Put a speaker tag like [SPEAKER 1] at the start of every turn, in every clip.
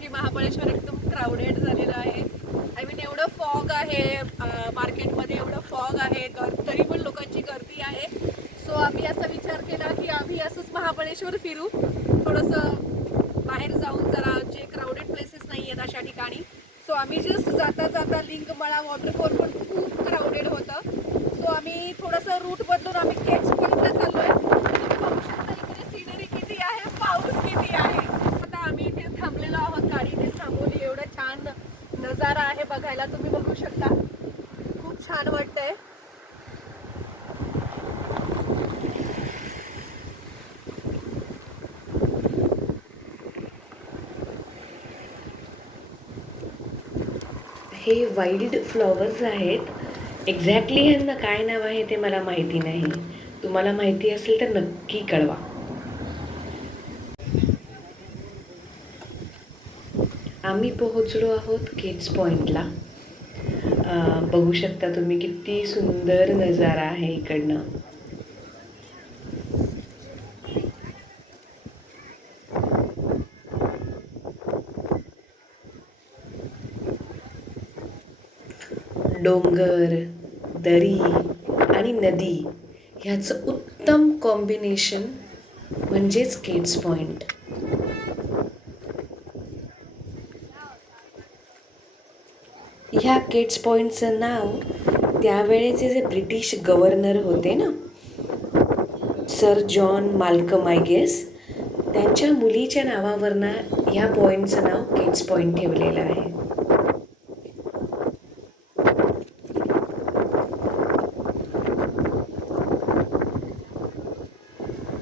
[SPEAKER 1] की महाबळेश्वर एकदम क्राऊडेड झालेलं आहे. आय मीन एवढं फॉग आहे मार्केटमध्ये एवढं फॉग आहे तरी पण लोकांची गर्दी आहे. सो आम्ही असा विचार केला की आम्ही असंच महाबळेश्वर फिरू. थोडंसं बाहेर जाऊन जरा जे क्राऊडेड प्लेसेस नाही आहेत अशा ठिकाणी. सो आम्ही जस्ट जाता जाता लिंगमळा वॉटरफॉल पण खूप क्राऊडेड होतं. सो आम्ही थोडंसं रूट बदलून आम्ही केट्स पण चाललो आहे बघू शकता इकडे सिनरी किती आहे पाऊस किती आहे आता आम्ही इथे थांबलेलो आहोत गाडी इथे थांबवली एवढं छान नजारा आहे बघायला तुम्ही बघू शकता खूप छान वाटतंय.
[SPEAKER 2] हे वाईल्ड फ्लॉवर्स आहेत. एक्झॅक्टली यांना काय नाव आहे ते मला माहिती नाही. तुम्हाला माहिती असेल तर नक्की कळवा. आम्ही पोहोचलो आहोत केट्स पॉईंटला बघू शकता तुम्ही किती सुंदर नजारा आहे इकडनं. डोंगर दरी आणि नदी ह्याचं उत्तम कॉम्बिनेशन म्हणजेच किड्स पॉइंट ह्या केट्स पॉईंटचं नाव त्यावेळेचे जे ब्रिटिश गव्हर्नर होते ना Sir John Malcolm I guess त्यांच्या मुलीच्या नावावरनं ह्या पॉईंटचं नाव केट्स पॉईंट ठेवलेलं आहे.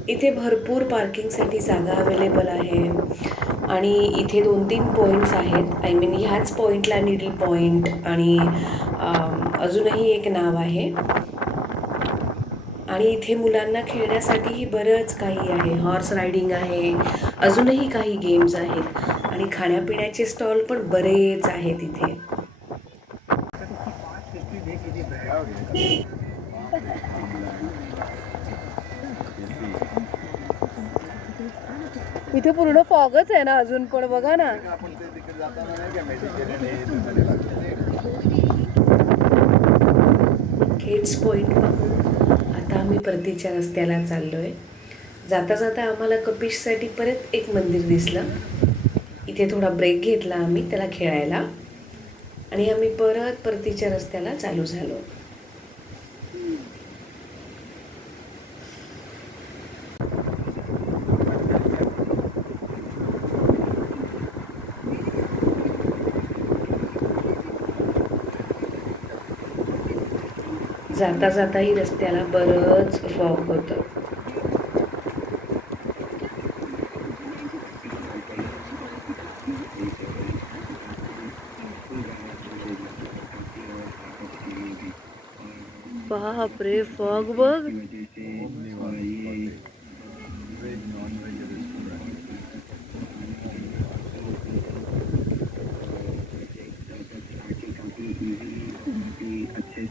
[SPEAKER 2] इथे भरपूर पार्किंगसाठी जागा अवेलेबल आहे. आणि इथे दोन तीन पॉईंट्स आहेत. आय मीन ह्याच पॉईंटला निडल पॉईंट आणि अजूनही एक नाव आहे. आणि इथे मुलांना खेळण्यासाठीही बरंच काही आहे. हॉर्स रायडिंग आहे. अजूनही काही गेम्स आहेत. आणि खाण्यापिण्याचे स्टॉल पण बरेच आहेत इथे.
[SPEAKER 1] इथे पूर्ण फॉगच आहे ना अजून पण बघा ना.
[SPEAKER 2] किड्स पॉईंट पाहून आता आम्ही परतीच्या रस्त्याला चाललो आहे जाता जाता आम्हाला कपिशसाठी परत एक मंदिर दिसलं. इथे थोडा ब्रेक घेतला आम्ही त्याला खेळायला. आणि आम्ही परत परतीच्या रस्त्याला चालू झालो. जाता जाताही रस्त्याला बरंच फॉग होतं.
[SPEAKER 1] बापरे फॉग बघ.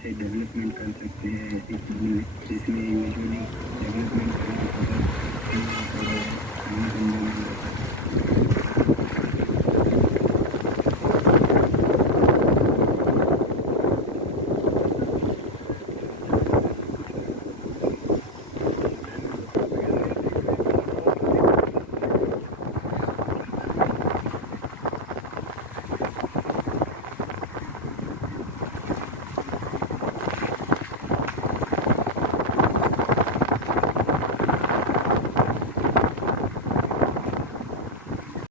[SPEAKER 3] से डेवलपमेंट कर सकते हैं ऐसी चीज़ों में जिसमें यूजुअली डेवलपमेंट करने के बाद